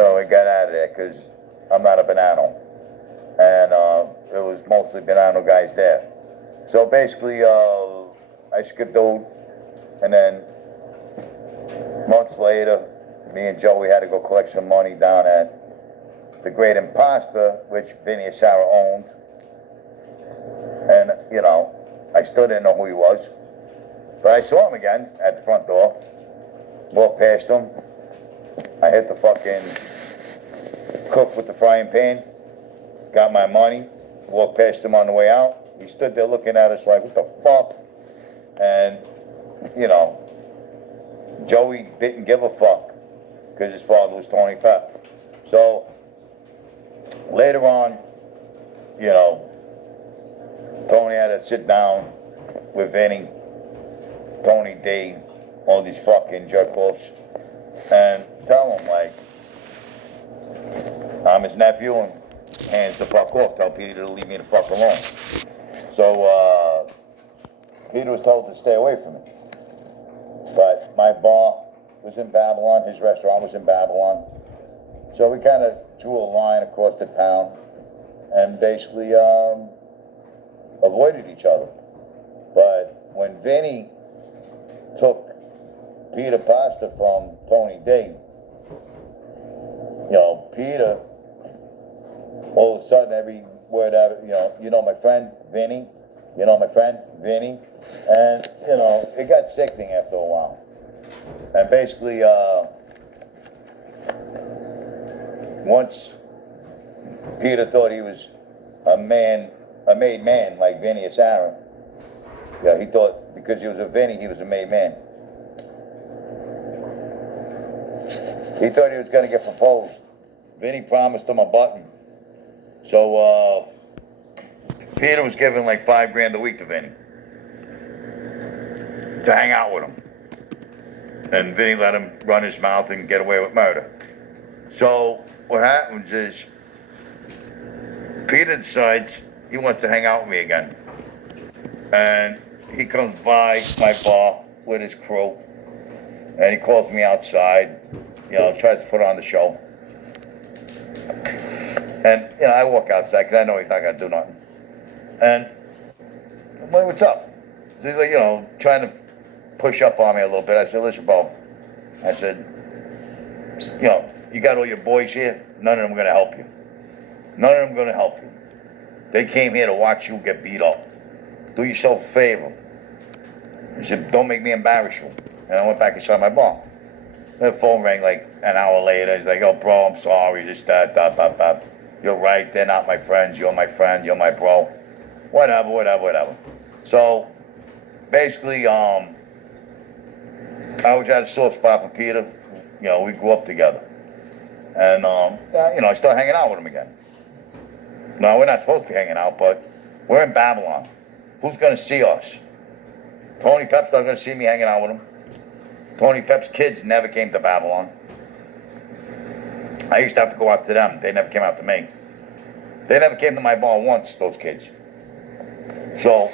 So I got out of there because I'm not a banana. And it was mostly banana guys there. So basically, I skipped out, and then months later, me and Joey had to go collect some money down at the Great Imposter, which Vinny Asaro owned. And, you know, I still didn't know who he was. But I saw him again at the front door. Walked past him. I hit the fucking cook with the frying pan. Got my money. Walked past him on the way out. He stood there looking at us like, what the fuck? And, you know, Joey didn't give a fuck because his father was Tony Pep. So later on, you know, Tony had to sit down with Vinny, Tony D, all these fucking jerk-offs, and tell him, like, I'm his nephew and hands the fuck off. Tell Peter to leave me the fuck alone. So Peter was told to stay away from me. But my bar was in Babylon, his restaurant was in Babylon. So we kind of drew a line across the town and basically avoided each other. But when Vinny took Peter Pasta from Tony D, you know, Peter, all of a sudden, every word out of, you know my friend, Vinny, you know my friend, Vinny, and, you know, it got sickening after a while. And basically, once Peter thought he was a made man like Vinny Asaro, yeah, he thought because he was a Vinny, he was a made man. He thought he was going to get proposed. Vinny promised him a button. So, Peter was giving like $5,000 a week to Vinny to hang out with him. And Vinny let him run his mouth and get away with murder. So, what happens is, Peter decides he wants to hang out with me again. And he comes by my bar with his crew. And he calls me outside, you know, tries to put on the show. And, you know, I walk outside because I know he's not going to do nothing. And I'm like, what's up? So he's like, you know, trying to push up on me a little bit. I said, listen, Bo. I said, you know, you got all your boys here. None of them are going to help you. None of them are going to help you. They came here to watch you get beat up. Do yourself a favor. He said, don't make me embarrass you. And I went back inside my bar. The phone rang like an hour later. He's like, oh, bro, I'm sorry. Just that. You're right. They're not my friends. You're my friend. You're my bro. Whatever. So, basically, I always had a soft spot for Peter. You know, we grew up together. And, you know, I started hanging out with him again. No, we're not supposed to be hanging out, but we're in Babylon. Who's going to see us? Tony Pep's not going to see me hanging out with him. Tony Pep's kids never came to Babylon. I used to have to go out to them. They never came out to me. They never came to my bar once, those kids. So,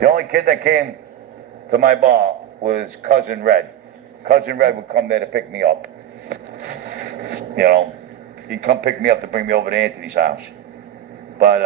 the only kid that came to my bar was Cousin Red. Cousin Red would come there to pick me up. You know, he'd come pick me up to bring me over to Anthony's house. But,